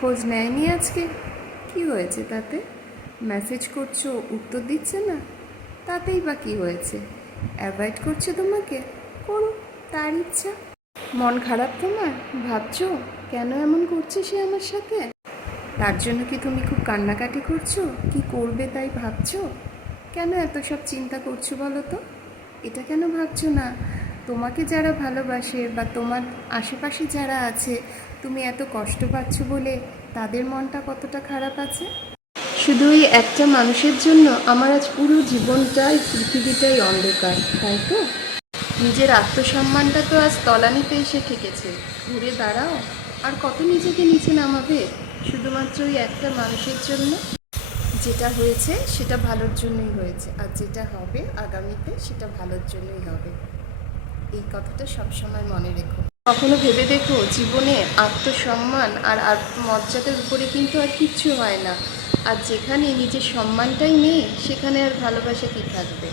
খোঁজ নেয়নি আজকে? কি হয়েছে তাতে? মেসেজ করছো, উত্তর দিচ্ছে না, তাতেই বা কী হয়েছে? অ্যাভয়েড করছে তোমাকে, করো, তার ইচ্ছা। মন খারাপ তোমার? ভাবছো কেন এমন করছে সে আমার সাথে? তার জন্য কি তুমি খুব কান্নাকাটি করছো? কি করবে তাই ভাবছো? কেন এত সব চিন্তা করছো বলো তো? এটা কেন ভাবছো না তোমাকে যারা ভালোবাসে বা তোমার আশেপাশে যারা আছে, তুমি এত কষ্ট পাচ্ছ বলে তাদের মনটা কতটা খারাপ আছে? শুধু এই একটা মানুষের জন্য আমার আজ পুরো জীবনটাই, পৃথিবীটাই অন্ধকার, তাই তো? নিজের আত্মসম্মানটা তো আজ তলানিতে এসে ঠেকেছে। ঘুরে দাঁড়াও, আর কত নিজেকে নিচে নামাবে শুধুমাত্র ওই একটা মানুষের জন্য? যেটা হয়েছে সেটা ভালোর জন্যই হয়েছে, আর যেটা হবে আগামীতে সেটা ভালোর জন্যই হবে। এই কথাটা সবসময় মনে রেখো। কখনো ভেবে দেখো, জীবনে আত্মসম্মান আর আত্মমর্যাদার উপরে কিন্তু আর কিচ্ছু হয় না। আর যেখানে নিজের সম্মানটাই নেই, সেখানে আর ভালোবাসা কী থাকবে?